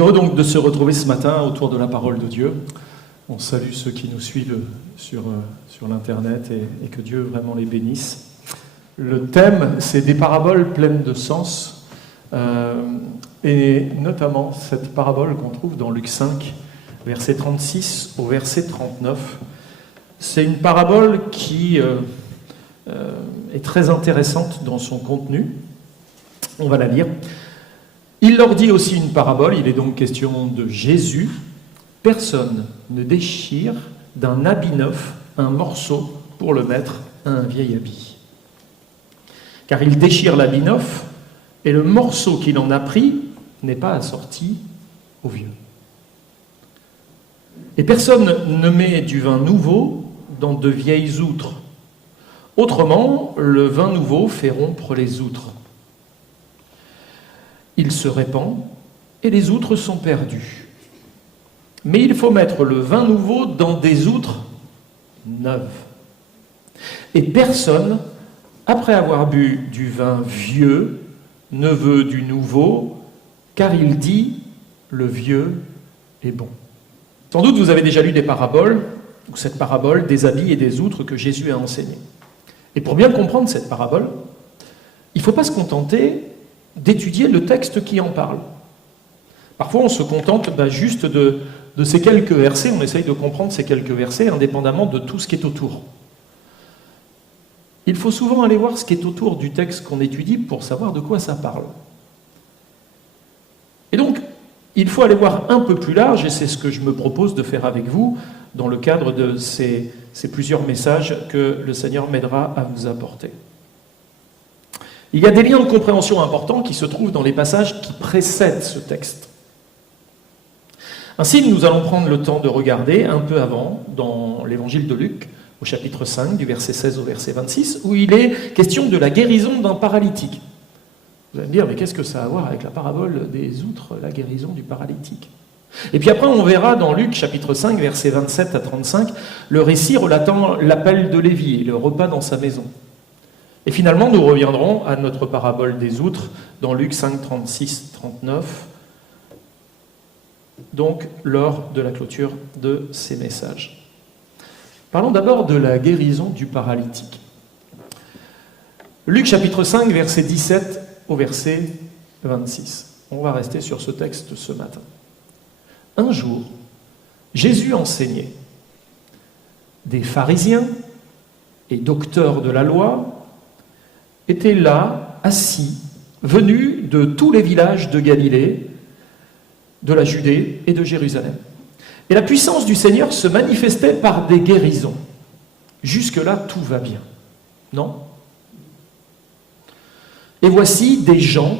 heureux donc de se retrouver ce matin autour de la parole de Dieu. On salue ceux qui nous suivent sur l'Internet et que Dieu vraiment les bénisse. Le thème, c'est des paraboles pleines de sens, et notamment cette parabole qu'on trouve dans Luc 5, verset 36 au verset 39. C'est une parabole qui est très intéressante dans son contenu. On va la lire. Il leur dit aussi une parabole, il est donc question de Jésus. Personne ne déchire d'un habit neuf un morceau pour le mettre à un vieil habit. Car il déchire l'habit neuf et le morceau qu'il en a pris n'est pas assorti au vieux. Et personne ne met du vin nouveau dans de vieilles outres. Autrement, le vin nouveau fait rompre les outres. Il se répand et les outres sont perdues. Mais il faut mettre le vin nouveau dans des outres neuves. Et personne, après avoir bu du vin vieux, ne veut du nouveau, car il dit « le vieux est bon ». Sans doute vous avez déjà lu des paraboles, ou cette parabole des habits et des outres que Jésus a enseignées. Et pour bien comprendre cette parabole, il ne faut pas se contenter d'étudier le texte qui en parle. Parfois, on se contente juste de ces quelques versets, on essaye de comprendre ces quelques versets indépendamment de tout ce qui est autour. Il faut souvent aller voir ce qui est autour du texte qu'on étudie pour savoir de quoi ça parle. Et donc, il faut aller voir un peu plus large, et c'est ce que je me propose de faire avec vous dans le cadre de ces plusieurs messages que le Seigneur m'aidera à vous apporter. Il y a des liens de compréhension importants qui se trouvent dans les passages qui précèdent ce texte. Ainsi, nous allons prendre le temps de regarder un peu avant, dans l'évangile de Luc, au chapitre 5, du verset 16 au verset 26, où il est question de la guérison d'un paralytique. Vous allez me dire, mais qu'est-ce que ça a à voir avec la parabole des outres, la guérison du paralytique? Et puis après, on verra dans Luc, chapitre 5, versets 27 à 35, le récit relatant l'appel de Lévi et le repas dans sa maison. Et finalement, nous reviendrons à notre parabole des outres dans Luc 5, 36, 39, donc lors de la clôture de ces messages. Parlons d'abord de la guérison du paralytique. Luc chapitre 5, verset 17 au verset 26. On va rester sur ce texte ce matin. Un jour, Jésus enseignait. Des pharisiens et docteurs de la loi étaient là, assis, venus de tous les villages de Galilée, de la Judée et de Jérusalem. Et la puissance du Seigneur se manifestait par des guérisons. Jusque-là, tout va bien. Non? Et voici des gens,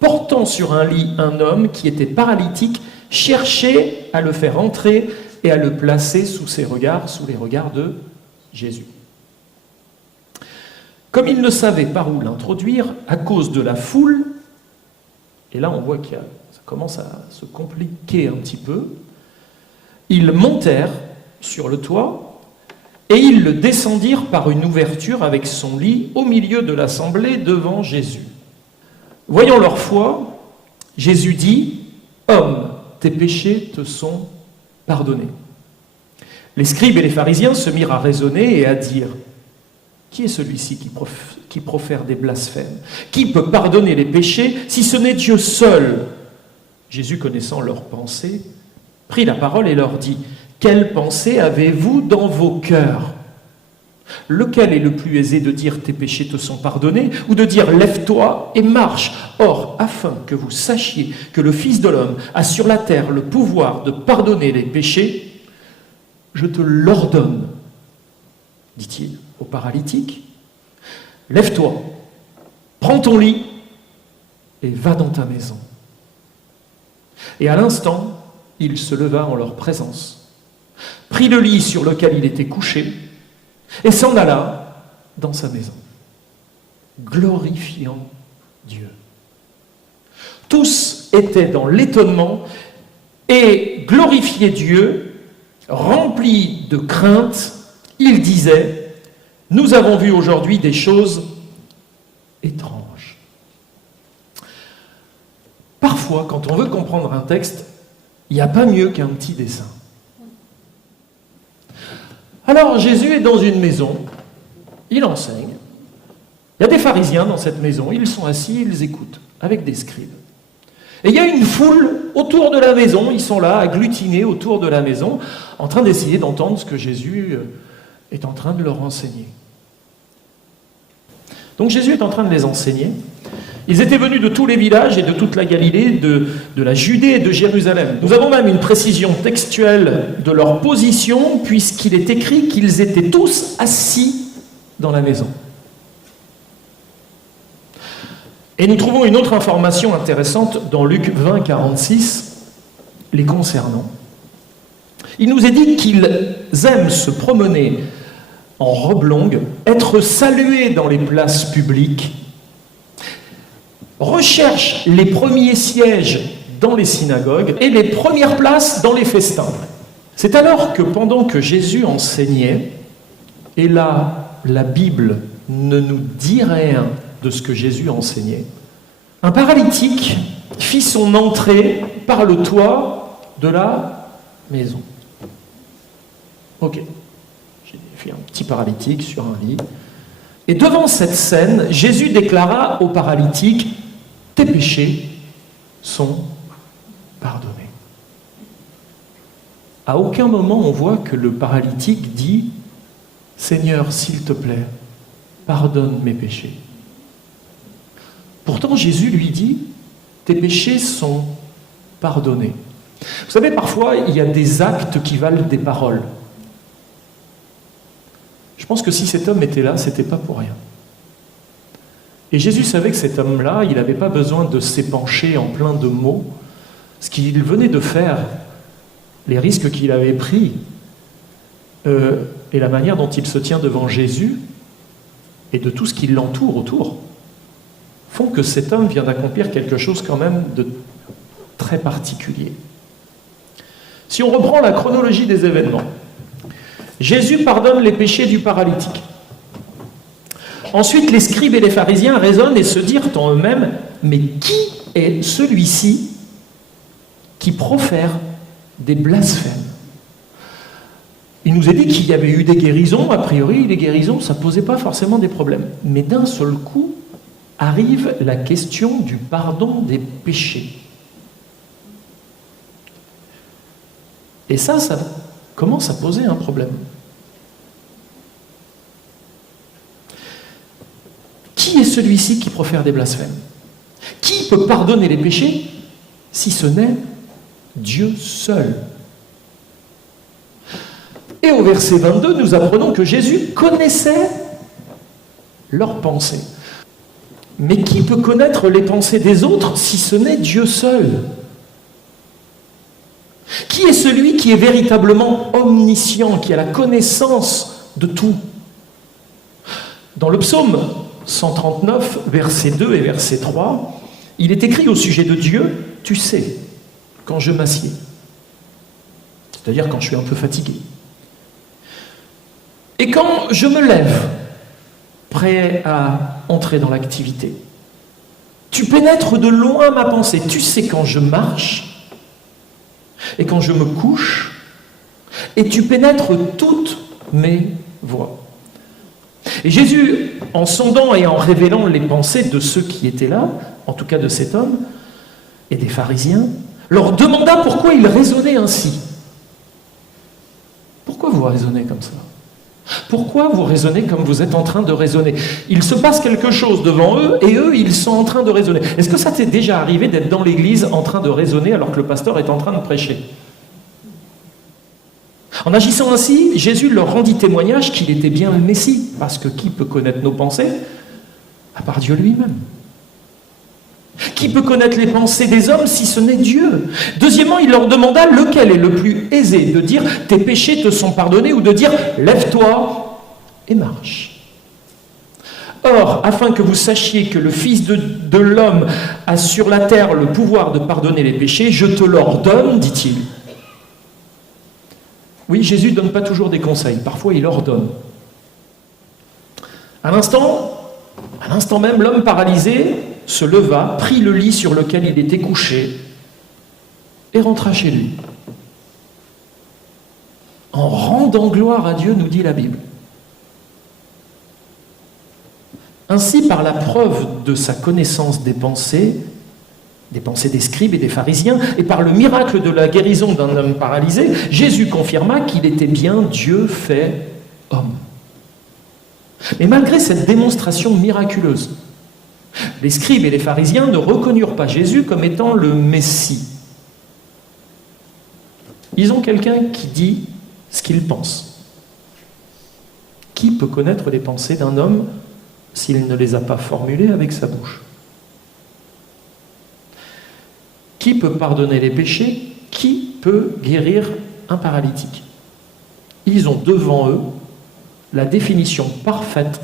portant sur un lit un homme qui était paralytique, cherchaient à le faire entrer et à le placer sous ses regards, sous les regards de Jésus. Comme ils ne savaient par où l'introduire, à cause de la foule, et là on voit que ça commence à se compliquer un petit peu, ils montèrent sur le toit et ils le descendirent par une ouverture avec son lit au milieu de l'assemblée devant Jésus. Voyant leur foi, Jésus dit « Homme, tes péchés te sont pardonnés. » Les scribes et les pharisiens se mirent à raisonner et à dire « Qui est celui-ci qui profère des blasphèmes? Qui peut pardonner les péchés si ce n'est Dieu seul ?» Jésus, connaissant leurs pensées, prit la parole et leur dit « Quelle pensée avez-vous dans vos cœurs? Lequel est le plus aisé de dire « Tes péchés te sont pardonnés » ou de dire « Lève-toi et marche » Or, afin que vous sachiez que le Fils de l'homme a sur la terre le pouvoir de pardonner les péchés, je te l'ordonne, dit-il au paralytique, lève-toi, prends ton lit et va dans ta maison. Et à l'instant, il se leva en leur présence, prit le lit sur lequel il était couché et s'en alla dans sa maison, glorifiant Dieu. Tous étaient dans l'étonnement et glorifiaient Dieu, remplis de crainte. Ils disaient « Nous avons vu aujourd'hui des choses étranges. » Parfois, quand on veut comprendre un texte, Il n'y a pas mieux qu'un petit dessin. Alors Jésus est dans une maison, il enseigne. Il y a des pharisiens dans cette maison, ils sont assis, ils écoutent, avec des scribes. Et il y a une foule autour de la maison, ils sont là, agglutinés autour de la maison, en train d'essayer d'entendre ce que Jésus est en train de leur enseigner. Donc Jésus est en train de les enseigner. Ils étaient venus de tous les villages et de toute la Galilée, de la Judée et de Jérusalem. Nous avons même une précision textuelle de leur position, puisqu'il est écrit qu'ils étaient tous assis dans la maison. Et nous trouvons une autre information intéressante dans Luc 20, 46, les concernant. Il nous est dit qu'ils aiment se promener en robe longue, être salués dans les places publiques, recherchent les premiers sièges dans les synagogues et les premières places dans les festins. C'est alors que pendant que Jésus enseignait, et là la Bible ne nous dit rien de ce que Jésus enseignait, un paralytique fit son entrée par le toit de la maison. Ok, j'ai fait un petit paralytique sur un lit. Et devant cette scène, Jésus déclara au paralytique, « Tes péchés sont pardonnés. » À aucun moment on voit que le paralytique dit, « Seigneur, s'il te plaît, pardonne mes péchés. » Pourtant, Jésus lui dit, « Tes péchés sont pardonnés. » Vous savez, parfois, il y a des actes qui valent des paroles. Je pense que si cet homme était là, ce n'était pas pour rien. Et Jésus savait que cet homme-là, il n'avait pas besoin de s'épancher en plein de mots. Ce qu'il venait de faire, les risques qu'il avait pris, et la manière dont il se tient devant Jésus, et de tout ce qui l'entoure autour, font que cet homme vient d'accomplir quelque chose quand même de très particulier. Si on reprend la chronologie des événements, Jésus pardonne les péchés du paralytique. Ensuite, les scribes et les pharisiens raisonnent et se dirent en eux-mêmes, « Mais qui est celui-ci qui profère des blasphèmes ?» Il nous est dit qu'il y avait eu des guérisons, a priori, les guérisons, ça ne posait pas forcément des problèmes. Mais d'un seul coup, arrive la question du pardon des péchés. Et ça commence à poser un problème. Qui est celui-ci qui profère des blasphèmes? Qui peut pardonner les péchés si ce n'est Dieu seul? Et au verset 22, nous apprenons que Jésus connaissait leurs pensées. Mais qui peut connaître les pensées des autres si ce n'est Dieu seul? Qui est celui qui est véritablement omniscient, qui a la connaissance de tout? Dans le psaume 139, verset 2 et verset 3, il est écrit au sujet de Dieu, « Tu sais, quand je m'assieds », c'est-à-dire quand je suis un peu fatigué, et quand je me lève, prêt à entrer dans l'activité, tu pénètres de loin ma pensée, tu sais quand je marche et quand je me couche, et tu pénètres toutes mes voies. Et Jésus, en sondant et en révélant les pensées de ceux qui étaient là, en tout cas de cet homme et des pharisiens, leur demanda pourquoi ils raisonnaient ainsi. Pourquoi vous raisonnez comme ça? Pourquoi vous raisonnez comme vous êtes en train de raisonner? Il se passe quelque chose devant eux et eux, ils sont en train de raisonner. Est-ce que ça t'est déjà arrivé d'être dans l'église en train de raisonner alors que le pasteur est en train de prêcher? En agissant ainsi, Jésus leur rendit témoignage qu'il était bien le Messie, parce que qui peut connaître nos pensées à part Dieu lui-même? Qui peut connaître les pensées des hommes si ce n'est Dieu? Deuxièmement, il leur demanda lequel est le plus aisé, de dire « tes péchés te sont pardonnés » ou de dire « lève-toi et marche ». Or, afin que vous sachiez que le Fils de l'homme a sur la terre le pouvoir de pardonner les péchés, je te l'ordonne, dit-il. Oui, Jésus ne donne pas toujours des conseils, parfois il ordonne. À l'instant même, l'homme paralysé se leva, prit le lit sur lequel il était couché et rentra chez lui. rendant gloire à Dieu, nous dit la Bible. Ainsi, par la preuve de sa connaissance des pensées des scribes et des pharisiens, et par le miracle de la guérison d'un homme paralysé, Jésus confirma qu'il était bien Dieu fait homme. Mais malgré cette démonstration miraculeuse, les scribes et les pharisiens ne reconnurent pas Jésus comme étant le Messie. Ils ont quelqu'un qui dit ce qu'il pense. Qui peut connaître les pensées d'un homme s'il ne les a pas formulées avec sa bouche? Qui peut pardonner les péchés? Qui peut guérir un paralytique? Ils ont devant eux la définition parfaite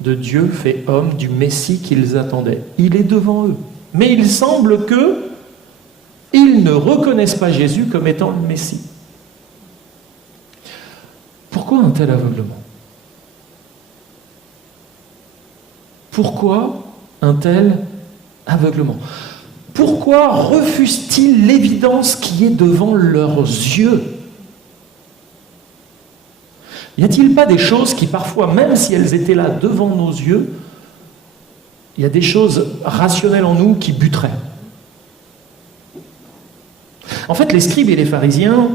de Dieu fait homme, du Messie qu'ils attendaient. Il est devant eux. Mais il semble qu'ils ne reconnaissent pas Jésus comme étant le Messie. Pourquoi un tel aveuglement? Pourquoi un tel aveuglement? Pourquoi refusent-ils l'évidence qui est devant leurs yeux? Y a-t-il pas des choses qui parfois, même si elles étaient là devant nos yeux, il y a des choses rationnelles en nous qui buteraient? En fait, les scribes et les pharisiens,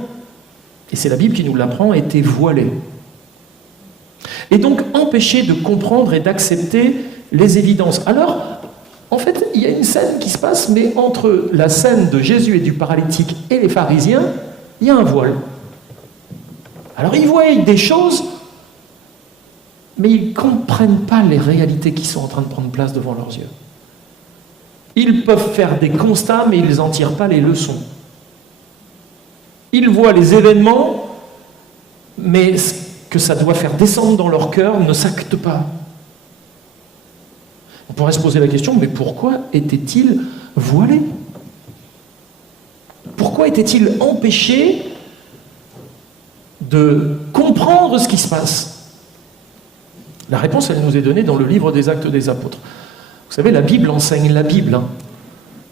et c'est la Bible qui nous l'apprend, étaient voilés. Et donc empêchés de comprendre et d'accepter les évidences. Alors, en fait, il y a une scène qui se passe, mais entre la scène de Jésus et du paralytique et les pharisiens, il y a un voile. Alors ils voient des choses, mais ils ne comprennent pas les réalités qui sont en train de prendre place devant leurs yeux. Ils peuvent faire des constats, mais ils n'en tirent pas les leçons. Ils voient les événements, mais ce que ça doit faire descendre dans leur cœur ne s'acte pas. On pourrait se poser la question, mais pourquoi étaient-ils voilés? Pourquoi étaient-ils empêchés de comprendre ce qui se passe? La réponse, elle nous est donnée dans le livre des Actes des Apôtres. Vous savez, la Bible enseigne la Bible.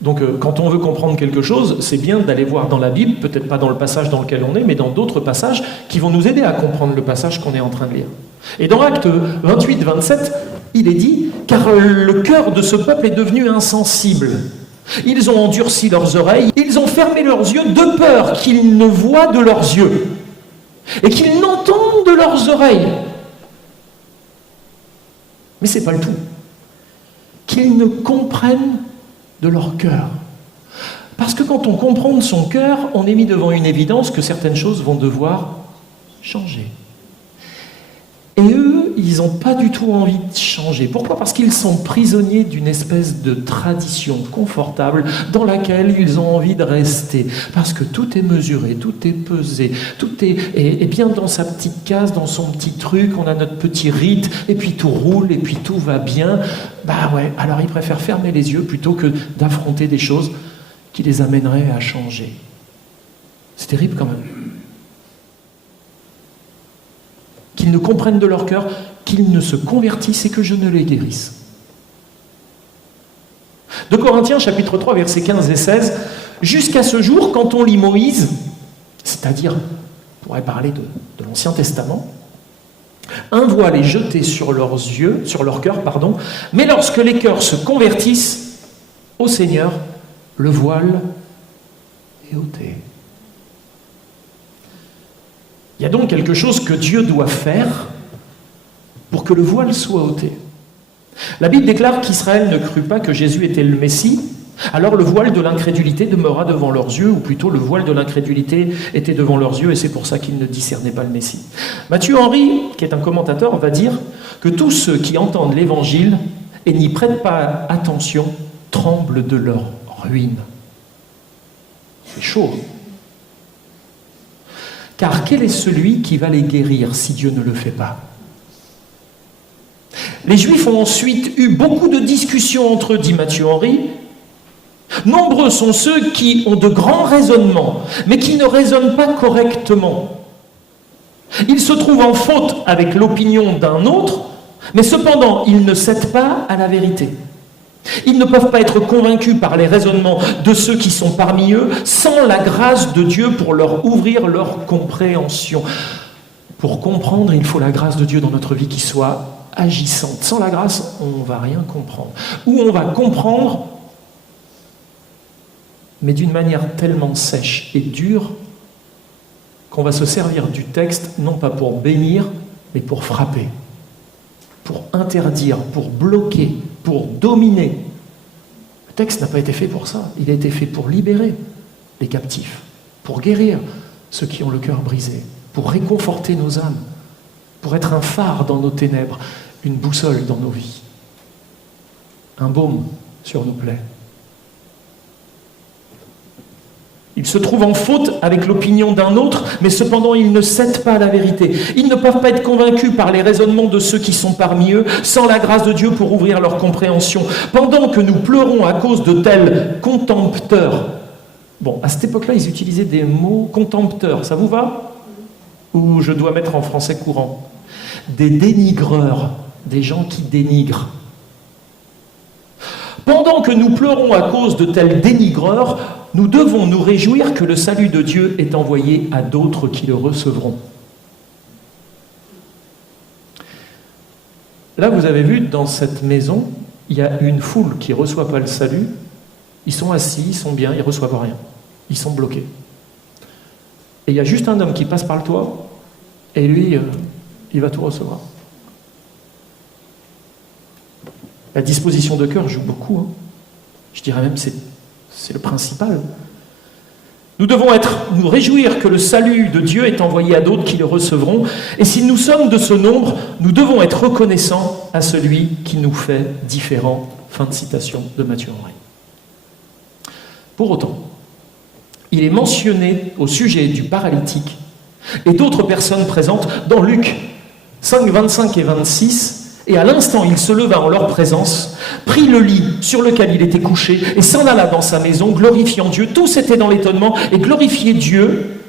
Donc, quand on veut comprendre quelque chose, c'est bien d'aller voir dans la Bible, peut-être pas dans le passage dans lequel on est, mais dans d'autres passages qui vont nous aider à comprendre le passage qu'on est en train de lire. Et dans Actes 28-27, il est dit « Car le cœur de ce peuple est devenu insensible. Ils ont endurci leurs oreilles, ils ont fermé leurs yeux de peur qu'ils ne voient de leurs yeux et qu'ils n'entendent de leurs oreilles. » Mais ce n'est pas le tout. Qu'ils ne comprennent de leur cœur. Parce que quand on comprend de son cœur, on est mis devant une évidence que certaines choses vont devoir changer. Et eux, ils n'ont pas du tout envie de changer. Pourquoi? Parce qu'ils sont prisonniers d'une espèce de tradition confortable dans laquelle ils ont envie de rester. Parce que tout est mesuré, tout est pesé, tout est bien dans sa petite case, dans son petit truc, on a notre petit rite, et puis tout roule, et puis tout va bien. Bah ouais, alors ils préfèrent fermer les yeux plutôt que d'affronter des choses qui les amèneraient à changer. C'est terrible quand même. Qu'ils ne comprennent de leur cœur, qu'ils ne se convertissent et que je ne les guérisse. De Corinthiens, chapitre 3, versets 15 et 16, jusqu'à ce jour, quand on lit Moïse, c'est-à-dire, on pourrait parler de l'Ancien Testament, un voile est jeté sur leurs yeux, sur leur cœur, pardon, mais lorsque les cœurs se convertissent au Seigneur, le voile est ôté. Il y a donc quelque chose que Dieu doit faire pour que le voile soit ôté. La Bible déclare qu'Israël ne crut pas que Jésus était le Messie, alors le voile de l'incrédulité demeura devant leurs yeux, ou plutôt le voile de l'incrédulité était devant leurs yeux, et c'est pour ça qu'ils ne discernaient pas le Messie. Matthieu Henry, qui est un commentateur, va dire que tous ceux qui entendent l'Évangile et n'y prêtent pas attention tremblent de leur ruine. C'est chaud. Car quel est celui qui va les guérir si Dieu ne le fait pas? Les Juifs ont ensuite eu beaucoup de discussions entre eux, dit Matthieu Henry. Nombreux sont ceux qui ont de grands raisonnements, mais qui ne raisonnent pas correctement. Ils se trouvent en faute avec l'opinion d'un autre, mais cependant, ils ne cèdent pas à la vérité. Ils ne peuvent pas être convaincus par les raisonnements de ceux qui sont parmi eux sans la grâce de Dieu pour leur ouvrir leur compréhension. Pour comprendre, il faut la grâce de Dieu dans notre vie qui soit agissante. Sans la grâce, on ne va rien comprendre. Ou on va comprendre, mais d'une manière tellement sèche et dure qu'on va se servir du texte, non pas pour bénir, mais pour frapper, pour interdire, pour bloquer, pour dominer. Le texte n'a pas été fait pour ça. Il a été fait pour libérer les captifs, pour guérir ceux qui ont le cœur brisé, pour réconforter nos âmes, pour être un phare dans nos ténèbres, une boussole dans nos vies, un baume sur nos plaies. Ils se trouvent en faute avec l'opinion d'un autre, mais cependant ils ne cèdent pas à la vérité. Ils ne peuvent pas être convaincus par les raisonnements de ceux qui sont parmi eux, sans la grâce de Dieu pour ouvrir leur compréhension. Pendant que nous pleurons à cause de tels contempteurs, bon, à cette époque-là, ils utilisaient des mots contempteurs, ça vous va? Ou je dois mettre en français courant? Des dénigreurs, des gens qui dénigrent. Pendant que nous pleurons à cause de tels dénigreurs, nous devons nous réjouir que le salut de Dieu est envoyé à d'autres qui le recevront. Là, vous avez vu, dans cette maison, il y a une foule qui ne reçoit pas le salut. Ils sont assis, ils sont bien, ils ne reçoivent rien. Ils sont bloqués. Et il y a juste un homme qui passe par le toit, et lui, il va tout recevoir. La disposition de cœur joue beaucoup. Hein. Je dirais même que c'est le principal. Nous devons nous réjouir que le salut de Dieu est envoyé à d'autres qui le recevront. Et si nous sommes de ce nombre, nous devons être reconnaissants à celui qui nous fait différents. Fin de citation de Matthieu Henry. Pour autant, il est mentionné au sujet du paralytique et d'autres personnes présentes dans Luc 5, 25 et 26. Et à l'instant, il se leva en leur présence, prit le lit sur lequel il était couché et s'en alla dans sa maison, glorifiant Dieu. Tous étaient dans l'étonnement et glorifiaient Dieu.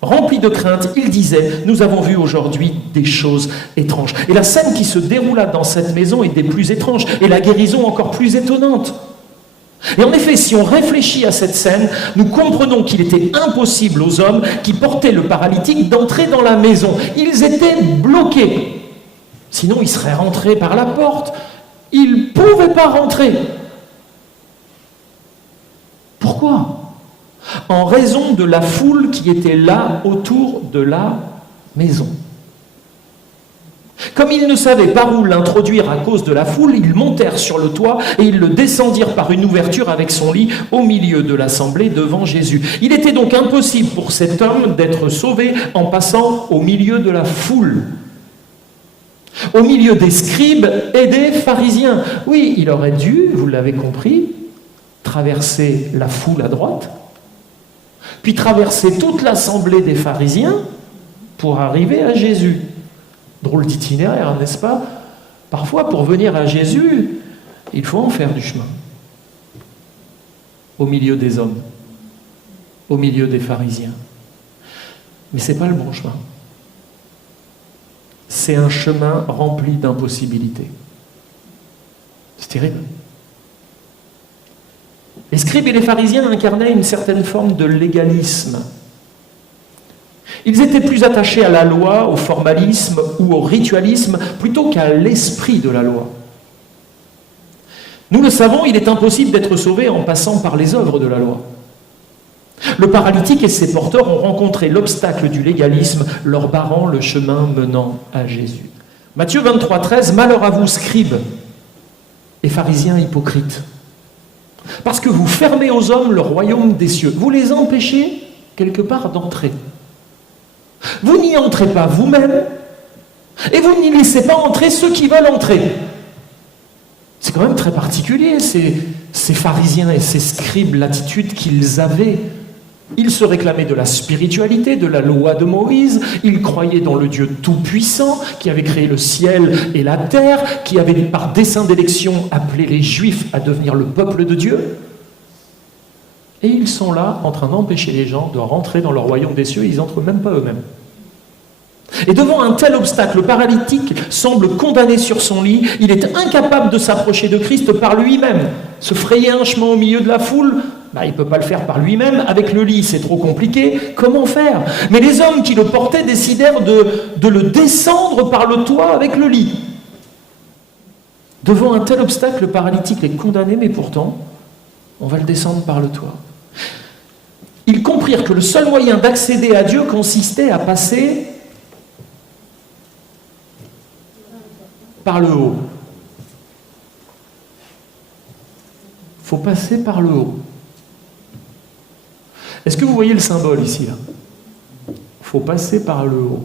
Rempli de crainte, il disait « Nous avons vu aujourd'hui des choses étranges. » Et la scène qui se déroula dans cette maison est des plus étranges et la guérison encore plus étonnante. Et en effet, si on réfléchit à cette scène, nous comprenons qu'il était impossible aux hommes qui portaient le paralytique d'entrer dans la maison. Ils étaient bloqués. Sinon, ils seraient rentrés par la porte. Ils ne pouvaient pas rentrer. Pourquoi? En raison de la foule qui était là autour de la maison. Comme ils ne savaient par où l'introduire à cause de la foule, ils montèrent sur le toit et ils le descendirent par une ouverture avec son lit au milieu de l'assemblée devant Jésus. Il était donc impossible pour cet homme d'être sauvé en passant au milieu de la foule. Au milieu des scribes et des pharisiens. Oui, il aurait dû, vous l'avez compris, traverser la foule à droite, puis traverser toute l'assemblée des pharisiens pour arriver à Jésus. Drôle d'itinéraire, n'est-ce pas? Parfois, pour venir à Jésus, il faut en faire du chemin. Au milieu des hommes, au milieu des pharisiens. Mais ce n'est pas le bon chemin. C'est un chemin rempli d'impossibilités. C'est terrible. Les scribes et les pharisiens incarnaient une certaine forme de légalisme. Ils étaient plus attachés à la loi, au formalisme ou au ritualisme plutôt qu'à l'esprit de la loi. Nous le savons, il est impossible d'être sauvé en passant par les œuvres de la loi. Le paralytique et ses porteurs ont rencontré l'obstacle du légalisme, leur barrant le chemin menant à Jésus. Matthieu 23, 13, « Malheur à vous, scribes et pharisiens hypocrites, parce que vous fermez aux hommes le royaume des cieux. Vous les empêchez quelque part d'entrer. Vous n'y entrez pas vous-même et vous n'y laissez pas entrer ceux qui veulent entrer. » C'est quand même très particulier, ces pharisiens et ces scribes, l'attitude qu'ils avaient. Ils se réclamaient de la spiritualité, de la loi de Moïse. Ils croyaient dans le Dieu tout-puissant qui avait créé le ciel et la terre, qui avait par dessein d'élection appelé les Juifs à devenir le peuple de Dieu. Et ils sont là en train d'empêcher les gens de rentrer dans le royaume des cieux. Ils n'entrent même pas eux-mêmes. Et devant un tel obstacle, le paralytique semble condamné sur son lit. Il est incapable de s'approcher de Christ par lui-même. Se frayer un chemin au milieu de la foule, il ne peut pas le faire par lui-même. Avec le lit, c'est trop compliqué. Comment faire? Mais les hommes qui le portaient décidèrent de le descendre par le toit avec le lit. Devant un tel obstacle, le paralytique est condamné, mais pourtant, on va le descendre par le toit. Ils comprirent que le seul moyen d'accéder à Dieu consistait à passer par le haut. Il faut passer par le haut. Est-ce que vous voyez le symbole ici, là? Il faut passer par le haut.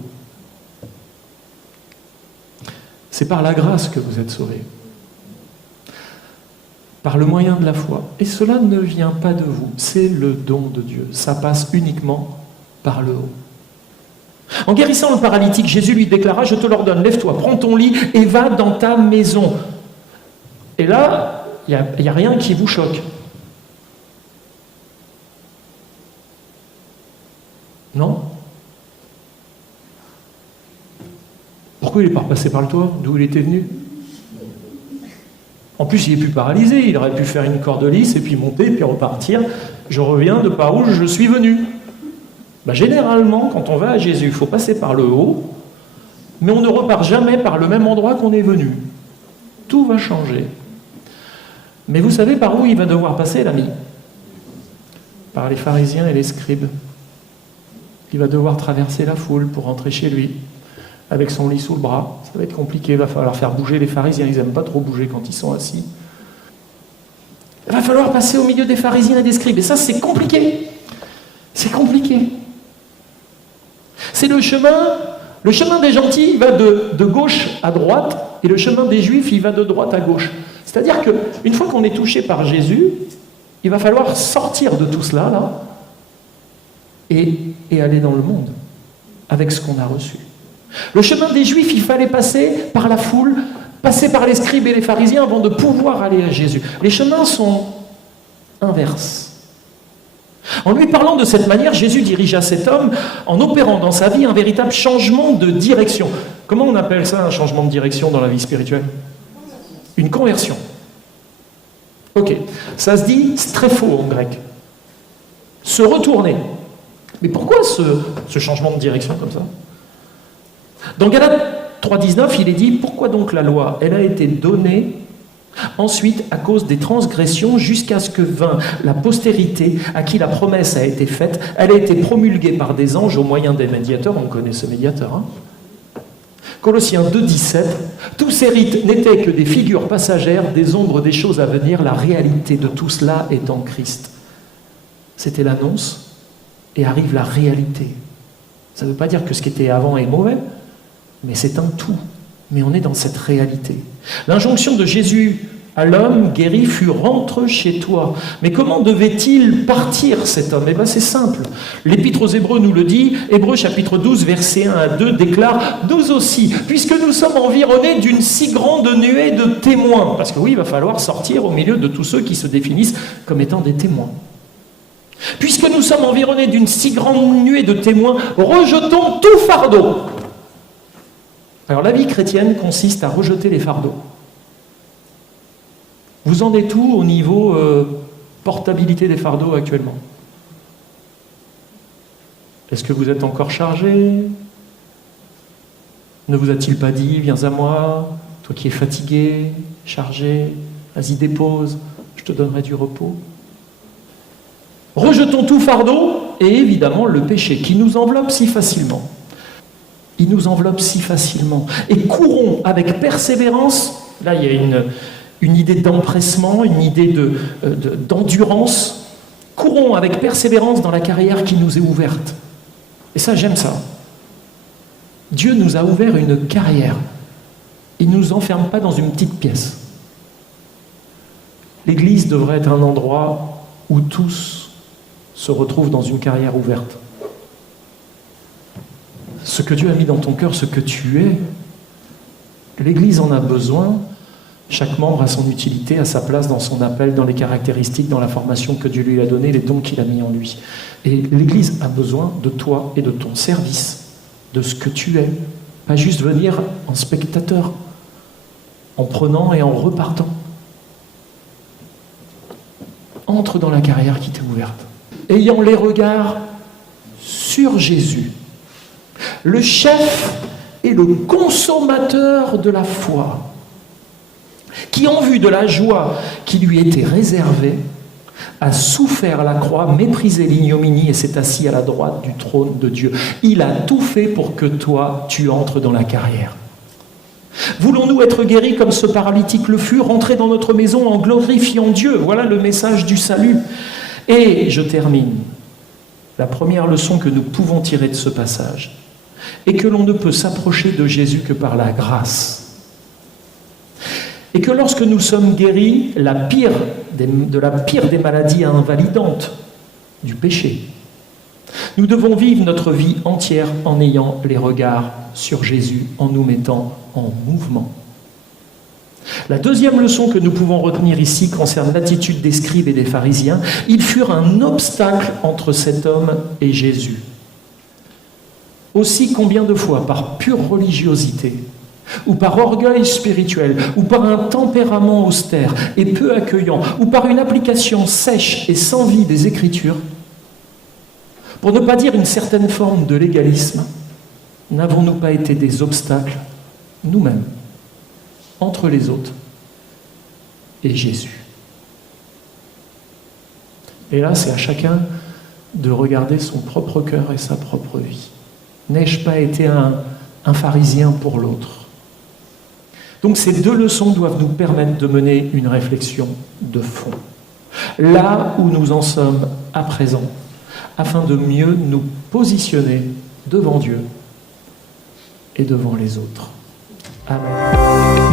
C'est par la grâce que vous êtes sauvés. Par le moyen de la foi. Et cela ne vient pas de vous, c'est le don de Dieu. Ça passe uniquement par le haut. En guérissant le paralytique, Jésus lui déclara: je te l'ordonne, lève-toi, prends ton lit et va dans ta maison. Et là, il n'y a rien qui vous choque. Non? Pourquoi il n'est pas repassé par le toit, d'où il était venu? En plus, il n'est plus paralysé, il aurait pu faire une corde lisse et puis monter, puis repartir. Je reviens de par où je suis venu. Généralement, quand on va à Jésus, il faut passer par le haut, mais on ne repart jamais par le même endroit qu'on est venu. Tout va changer. Mais vous savez par où il va devoir passer, l'ami? Par les pharisiens et les scribes. Il va devoir traverser la foule pour rentrer chez lui, avec son lit sous le bras. Ça va être compliqué, il va falloir faire bouger les pharisiens. Ils n'aiment pas trop bouger quand ils sont assis. Il va falloir passer au milieu des pharisiens et des scribes. Et ça, c'est compliqué. C'est compliqué. C'est le chemin des gentils, il va de gauche à droite, et le chemin des juifs, il va de droite à gauche. C'est-à-dire qu'une fois qu'on est touché par Jésus, il va falloir sortir de tout cela, là, et aller dans le monde, avec ce qu'on a reçu. Le chemin des Juifs, il fallait passer par la foule, passer par les scribes et les pharisiens avant de pouvoir aller à Jésus. Les chemins sont inverses. En lui parlant de cette manière, Jésus dirigea cet homme en opérant dans sa vie un véritable changement de direction. Comment on appelle ça, un changement de direction dans la vie spirituelle? Une conversion. Ok, ça se dit strépho en grec. Se retourner. Mais pourquoi ce changement de direction comme ça? Dans Galates 3,19, il est dit: pourquoi donc la loi? Elle a été donnée ensuite à cause des transgressions, jusqu'à ce que vint la postérité à qui la promesse a été faite. Elle a été promulguée par des anges au moyen des médiateurs. On connaît ce médiateur, hein? Colossiens 2,17, tous ces rites n'étaient que des figures passagères, des ombres des choses à venir. La réalité de tout cela est en Christ. C'était l'annonce, et arrive la réalité. Ça ne veut pas dire que ce qui était avant est mauvais, mais c'est un tout. Mais on est dans cette réalité. L'injonction de Jésus à l'homme guéri fut: rentre chez toi. Mais comment devait-il partir, cet homme? C'est simple. L'Épître aux Hébreux nous le dit. Hébreux chapitre 12, versets 1 à 2 déclare: nous aussi, puisque nous sommes environnés d'une si grande nuée de témoins. Parce que oui, il va falloir sortir au milieu de tous ceux qui se définissent comme étant des témoins. Puisque nous sommes environnés d'une si grande nuée de témoins, rejetons tout fardeau. Alors la vie chrétienne consiste à rejeter les fardeaux. Vous en êtes où au niveau portabilité des fardeaux actuellement? Est-ce que vous êtes encore chargé? Ne vous a-t-il pas dit: viens à moi, toi qui es fatigué, chargé, vas-y dépose, je te donnerai du repos? Rejetons tout fardeau et évidemment le péché qui nous enveloppe si facilement. Il nous enveloppe si facilement. Et courons avec persévérance. Là, il y a une idée d'empressement, une idée d'endurance. Courons avec persévérance dans la carrière qui nous est ouverte. Et ça, j'aime ça. Dieu nous a ouvert une carrière. Il ne nous enferme pas dans une petite pièce. L'Église devrait être un endroit où tous se retrouvent dans une carrière ouverte. Ce que Dieu a mis dans ton cœur, ce que tu es, l'Église en a besoin. Chaque membre a son utilité, a sa place dans son appel, dans les caractéristiques, dans la formation que Dieu lui a donnée, les dons qu'il a mis en lui. Et l'Église a besoin de toi et de ton service, de ce que tu es. Pas juste venir en spectateur, en prenant et en repartant. entre dans la carrière qui t'est ouverte. Ayant les regards sur Jésus, le chef et le consommateur de la foi, qui, en vue de la joie qui lui était réservée, a souffert la croix, méprisé l'ignominie et s'est assis à la droite du trône de Dieu. Il a tout fait pour que toi, tu entres dans la carrière. Voulons-nous être guéris comme ce paralytique le fut, rentrer dans notre maison en glorifiant Dieu? Voilà le message du salut. Et je termine. La première leçon que nous pouvons tirer de ce passage est que l'on ne peut s'approcher de Jésus que par la grâce. Et que lorsque nous sommes guéris de la pire des maladies invalidantes, du péché, nous devons vivre notre vie entière en ayant les regards sur Jésus, en nous mettant en mouvement. La deuxième leçon que nous pouvons retenir ici concerne l'attitude des scribes et des pharisiens. Ils furent un obstacle entre cet homme et Jésus. Aussi, combien de fois, par pure religiosité, ou par orgueil spirituel, ou par un tempérament austère et peu accueillant, ou par une application sèche et sans vie des Écritures, pour ne pas dire une certaine forme de légalisme, n'avons-nous pas été des obstacles, nous-mêmes, entre les autres et Jésus? Et là, c'est à chacun de regarder son propre cœur et sa propre vie. N'ai-je pas été un pharisien pour l'autre? Donc ces deux leçons doivent nous permettre de mener une réflexion de fond, là où nous en sommes à présent, afin de mieux nous positionner devant Dieu et devant les autres. Amen.